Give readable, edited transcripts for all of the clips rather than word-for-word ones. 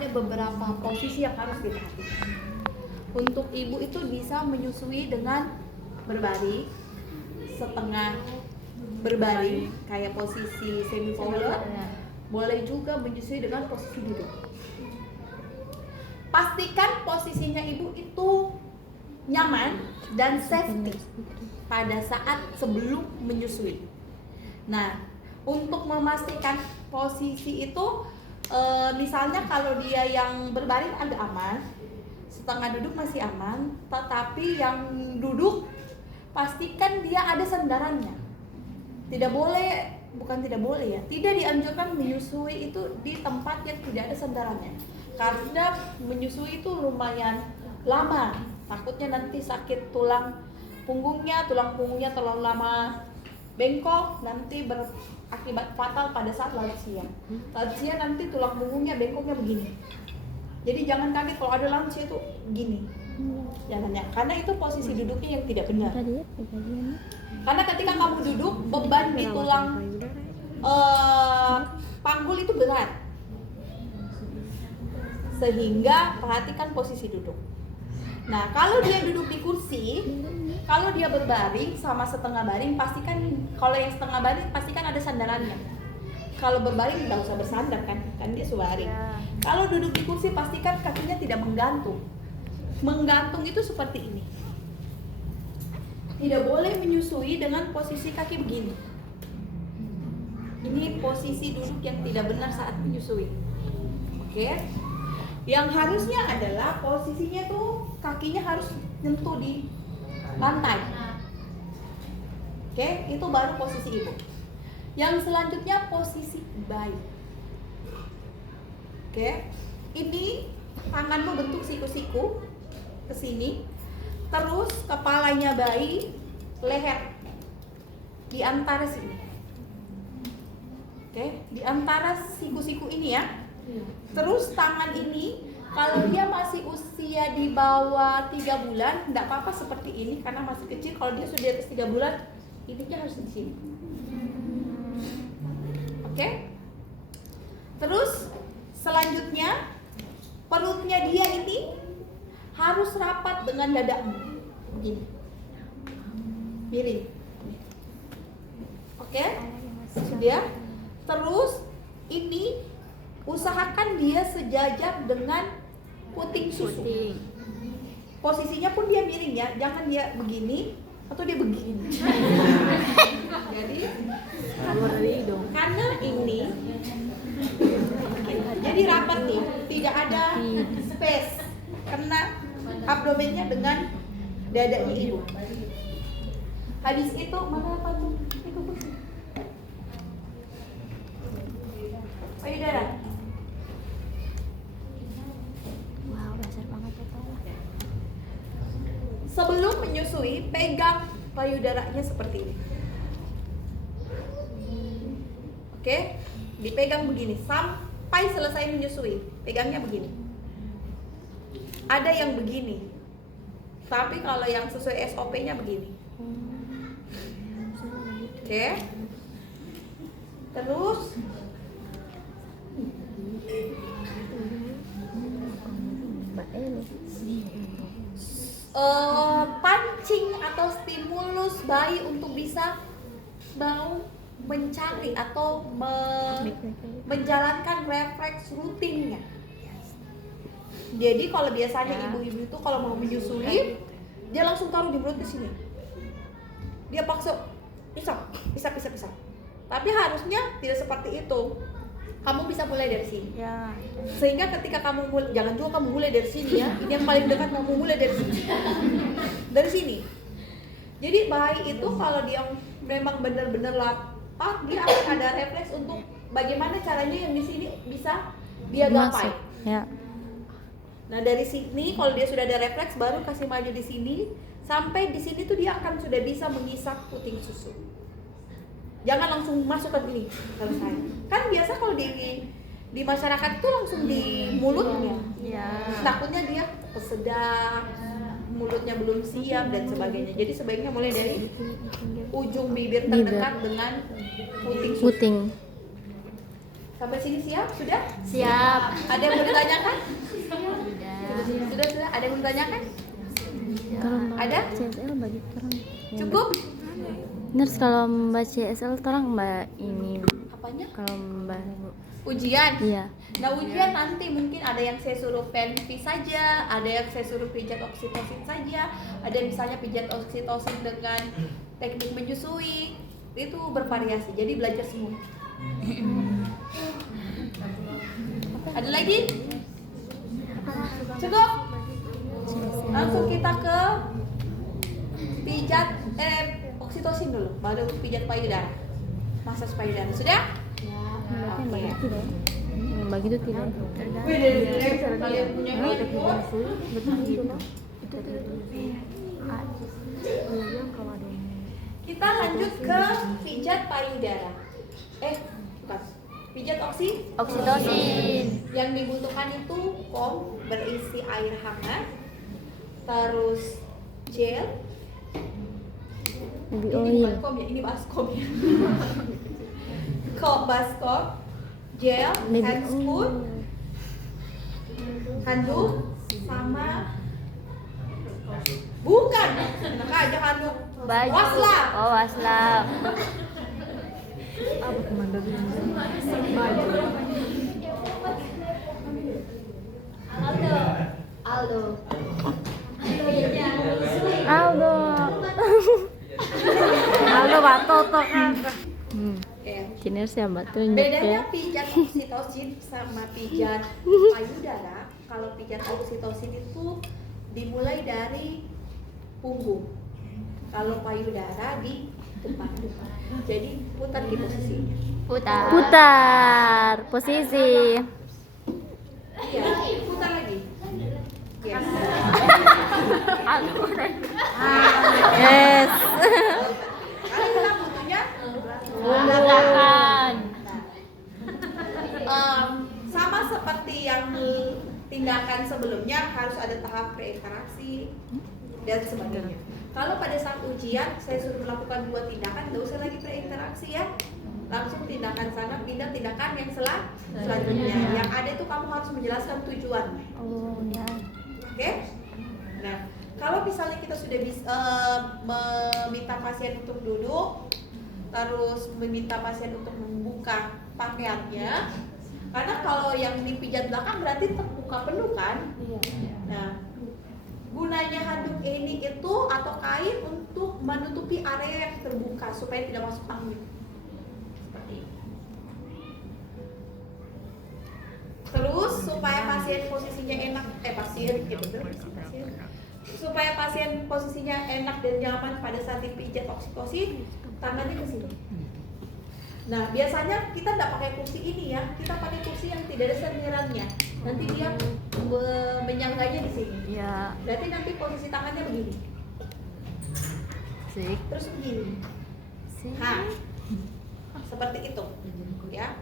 ada beberapa posisi yang harus diperhatikan. Untuk ibu itu bisa menyusui dengan berbaring, setengah berbaring kayak posisi semi forward. Boleh juga menyusui dengan posisi duduk. Pastikan posisinya ibu itu nyaman dan safety pada saat sebelum menyusui. Nah, untuk memastikan posisi itu, misalnya kalau dia yang berbaring agak aman, setengah duduk masih aman, tetapi yang duduk pastikan dia ada sandarannya. Tidak boleh, bukan tidak boleh ya, tidak dianjurkan menyusui itu di tempat yang tidak ada sandarannya, karena menyusui itu lumayan lama, takutnya nanti sakit tulang punggungnya terlalu lama bengkok, nanti berakibat fatal pada saat lansia. Lansia nanti tulang punggungnya bengkoknya begini. Jadi jangan kaget kalau ada lansia itu gini jalannya, karena itu posisi duduknya yang tidak benar. Karena ketika kamu duduk, beban di tulang panggul itu berat, sehingga perhatikan posisi duduk. Nah, kalau dia duduk di kursi, kalau dia berbaring sama setengah baring, pastikan kalau yang setengah baring pastikan ada sandarannya. Kalau berbaring nggak usah bersandar kan dia subaring. Kalau duduk di kursi pastikan kakinya tidak menggantung. Menggantung itu seperti ini. Tidak boleh menyusui dengan posisi kaki begini. Ini posisi duduk yang tidak benar saat menyusui. Oke? Yang harusnya adalah posisinya tuh kakinya harus nyentuh di lantai. Oke, itu baru posisi ibu. Yang selanjutnya posisi bayi. Oke, ini tanganmu bentuk siku-siku ke sini, terus kepalanya bayi leher di antara sini. Oke, di antara siku-siku ini ya. Terus tangan ini kalau dia masih usia di bawah 3 bulan, enggak apa-apa seperti ini karena masih kecil. Kalau dia sudah di atas 3 bulan, ininya harus di sini. Oke? Terus selanjutnya perutnya dia ini harus rapat dengan dadamu. Begini. Miring. Oke? Sudah? Terus ini usahakan dia sejajar dengan puting susu. Posisinya pun dia miring ya, jangan dia begini atau dia begini. Karena ini jadi rapat nih, tidak ada space karena abdomennya dengan dadanya ibu. Habis itu mana apa tuh? Itu kursi. Payudara. Sebelum menyusui, pegang payudaranya seperti ini. Oke, dipegang begini sampai selesai menyusui. Pegangnya begini. Ada yang begini, tapi kalau yang sesuai SOP-nya begini. Oke. Terus pancing atau stimulus bayi untuk bisa mau mencari atau menjalankan refleks rutinnya. Jadi kalau biasanya ibu-ibu itu kalau mau menyusui, dia langsung taruh di perutnya sini. Dia paksa pisah. Tapi harusnya tidak seperti itu. Kamu bisa mulai dari sini. Ya. Sehingga ketika kamu jangan juga kamu mulai dari sini ya. Ini yang paling dekat, kamu mulai dari sini. Dari sini. Jadi bayi itu kalau dia memang benar-benar lapar, dia akan ada refleks untuk bagaimana caranya yang di sini bisa dia gapai. Ya. Nah, dari sini kalau dia sudah ada refleks baru kasih maju di sini, sampai di sini tuh dia akan sudah bisa mengisap puting susu. Jangan langsung masukkan ini selesai. Kan biasa kalau di masyarakat itu langsung di mulutnya. Ya. Takutnya dia kesedak, mulutnya belum siap dan sebagainya. Jadi sebaiknya mulai dari ujung bibir terdekat dengan puting susu. Sampai sini siap? Sudah? Siap. Ada yang mau ditanyakan? Sudah. Sudah. Ada yang mau ditanyakan? Ada? CSL bagi orang. Cukup? Nurse kalau Mbak CSL tolong Mbak ini Apanya? kalau Mbak Ujian? iya. Nah ujian nanti mungkin ada yang saya suruh PNP saja, ada yang saya suruh pijat oksitosin saja, ada misalnya pijat oksitosin dengan teknik menyusui, itu bervariasi. Jadi belajar semua. Ada lagi? Cukup? Langsung kita ke pijat oksitosin dulu, baru pijat payudara. Masas payudara. Sudah? Yang bagi itu tidak. Yang bagi itu tidak. Kalian punya handphone? Kita lanjut ke pijat payudara. Bukan. Pijat Oksitosin. Yang dibutuhkan itu kom berisi air hangat, terus gel. Baby Ini oil. bukan kom ya, ini baskom ya. Baskom, gel, Baby handspoon, oil. handuk, sama bukan, enak aja handuk. Baju. Waslap. Oh, waslap. Aldo. Aldo. Aldo batotok kan. Ya. Kini siapa tunjuk Bedanya ya? pijat oksitosin sama pijat payudara. Kalau pijat oksitosin itu dimulai dari punggung. Kalau payudara di depan. Jadi putar di posisinya. Putar posisi. Iya, putar lagi. Yes. Yes. Karena kita butuhnya Menggunakan. sama seperti yang tindakan sebelumnya harus ada tahap preinteraksi dan sebagainya. Kalau pada saat ujian saya suruh melakukan 2 tindakan, nggak usah lagi preinteraksi ya, langsung tindakan sana, pindah tindakan yang selanjutnya. Yang ada itu kamu harus menjelaskan tujuan. Oh ya. Oke? Nah, kalau misalnya kita sudah bisa meminta pasien untuk duduk, terus meminta pasien untuk membuka pakaiannya, karena kalau yang dipijat belakang berarti terbuka penuh kan? Nah, gunanya handuk ini itu atau kain untuk menutupi area yang terbuka supaya tidak masuk angin. Seperti ini. Terus supaya pasien posisinya enak, supaya pasien posisinya enak dan nyaman pada saat dipijat oksitosin, tangannya ke sini. Nah, biasanya kita nggak pakai kursi ini ya, kita pakai kursi yang tidak ada sendirannya. Nanti dia menyangganya di sini. Ya. Berarti nanti posisi tangannya begini, Sik. terus begini. Nah, seperti itu, ya.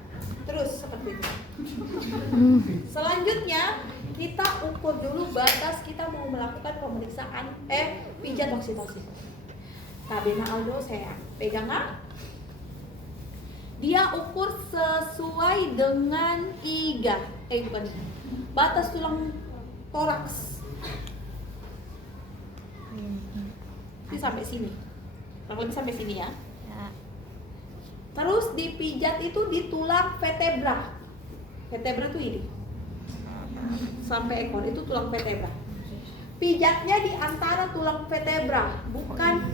Terus seperti itu. Selanjutnya kita ukur dulu batas kita mau melakukan pemeriksaan pijat oksitosin. Tabena Aldo saya pegang nggak? Dia ukur sesuai dengan batas tulang toraks. Ini sampai sini, kurang lebih sampai sini ya. Terus dipijat itu di tulang vertebra. Vertebra itu ini. Sampai ekor itu tulang vertebra. Pijatnya di antara tulang vertebra, bukan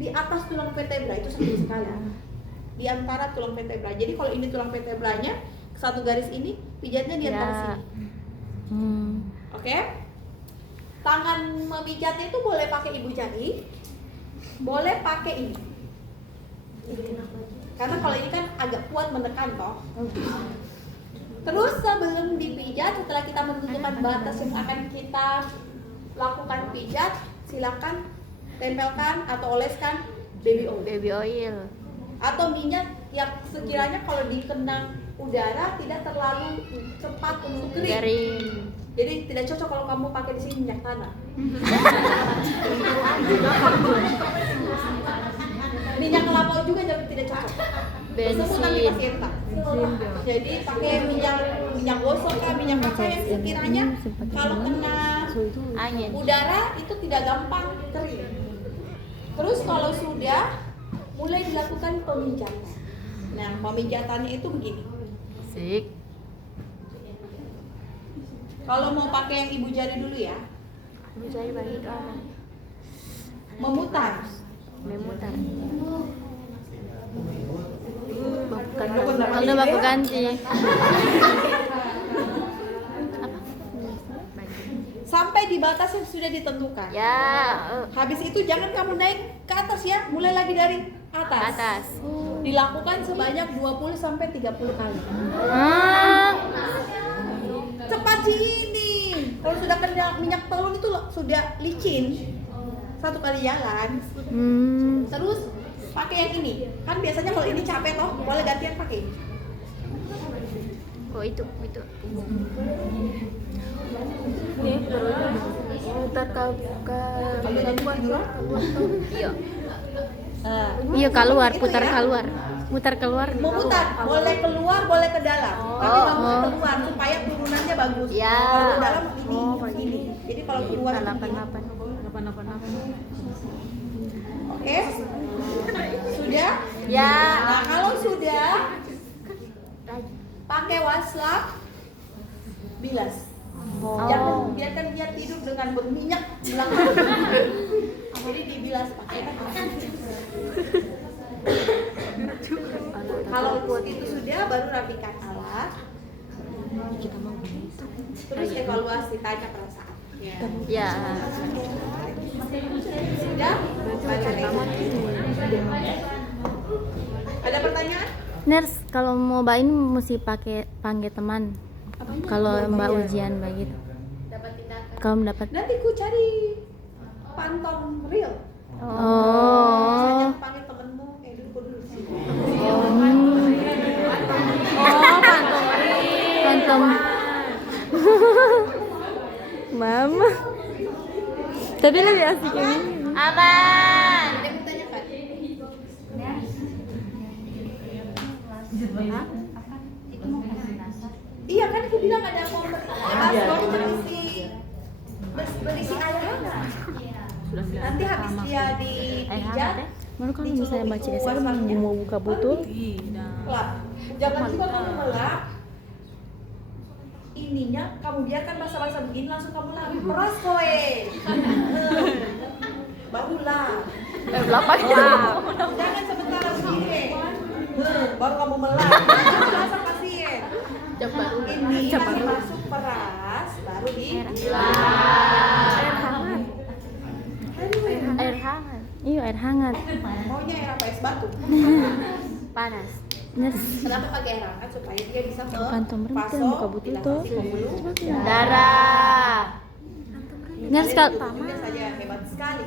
di atas tulang vertebra, itu sakit sekali. Di antara tulang vertebra. Jadi kalau ini tulang vertebranya, satu garis ini, pijatnya di antara sini. Oke? Tangan memijatnya itu boleh pakai ibu jari, boleh pakai ini. Karena kalau ini kan agak kuat menekan toh. Terus sebelum dipijat, setelah kita menentukan batas yang akan kita lakukan pijat, silakan tempelkan atau oleskan baby oil atau minyak yang sekiranya kalau dikenang udara tidak terlalu cepat untuk kering. Jadi tidak cocok kalau kamu pakai di sini minyak tanah. Minyak kelapa juga tidak cocok. tersebut nanti pasienta. Jadi pakai minyak gosok kah, minyak apa yang sekiranya kalau kena Angin. udara itu tidak gampang kering. Terus kalau sudah mulai dilakukan pemijatan. Nah, pemijatannya itu begini. Sik. Kalau mau pakai yang ibu jari dulu ya, Mencari bagi doa. memutar. Memutar. Kalau baku ganti. Sampai di batas yang sudah ditentukan. Ya, Habis itu jangan kamu naik ke atas ya, mulai lagi dari atas. atas. Dilakukan sebanyak 20 sampai 30 kali. Cepat sih ini. Kalau sudah kena minyak telur itu sudah licin. Satu kali jalan. Terus pakai yang ini. Kan biasanya kalau ini capek toh, boleh gantian pakai ini. Oh itu. Nih, mutar ke iya. Iya keluar, putar keluar. Mutar keluar. Memutar, boleh keluar, boleh ke dalam. Tapi kamu keluar supaya turunannya bagus. Ya. Kalau ke dalam ini. Jadi kalau keluar begini. 88. Oke? Sudah? Ya. Nah, kalau sudah pakai waslap bilas. Jangan biarkan dia tidur dengan berminyak belakang. Jadi dibilas pakai Kalau itu sudah baru rapikan alat. Terus evaluasi, tanya perasaan. Ya. Sudah? Ada pertanyaan? Nurse, kalau mau bain mesti panggil teman. Kalau mbak ujian begitu. Kalau mendapat. Nanti ku cari pantong real. Misalnya panggil temenmu, dulu sini. Phantom. Mama. Tadi lebih asik ini. Aman. Ada yang ditanyakan? Iya kan aku bilang ada baskor berisi air hangat. Nanti habis dia dipijat, Baru kalau misalnya baca SL mau buka botol. lap. Jangan juga kamu melap. Ininya kamu biarkan basah-basah begini langsung kamu lap. Peras kowe. Barulah. Jangan sementara begini. Baru kamu melap. Basah pasien. Ini masih masuk peras, baru di Air hangat. Iya, air hangat. maunya air apa? Es batu. Panas. Nurse. Kenapa pakai air hangat? Supaya dia bisa Phantom Rim kita pasok, buka botol tuh. dilatasi pembuluh. Darah. Nurse kalau Tugas saja hebat sekali.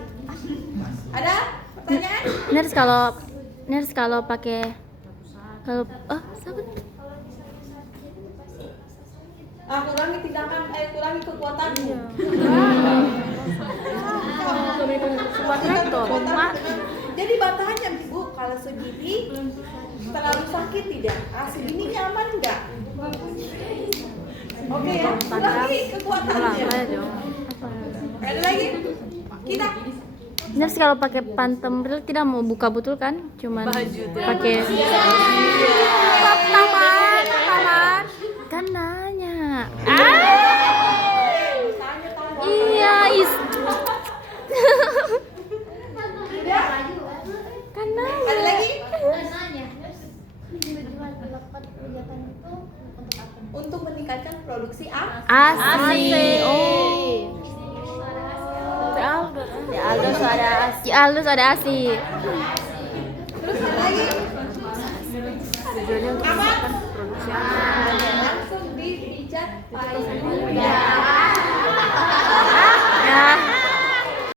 Ada pertanyaan? Nurse kalau pakai sabar. Kurangi tindakan, kurangi kekuatanmu. Jadi batahannya Bu, kalau segini terlalu sakit tidak? Segini nyaman enggak? Oke ya, kurangi kekuatannya. Ada lagi? Kita Nurse kalau pakai Phantom Real tidak mau buka botol kan? Cuman pakai taman. Kan nanya. Iya, kan nanya. ada lagi? Untuk meningkatkan produksi ASI. Aldus ada ASI. Terus ada lagi? Tujuannya untuk meningkatkan produksi langsung dipijat payudara. Ya.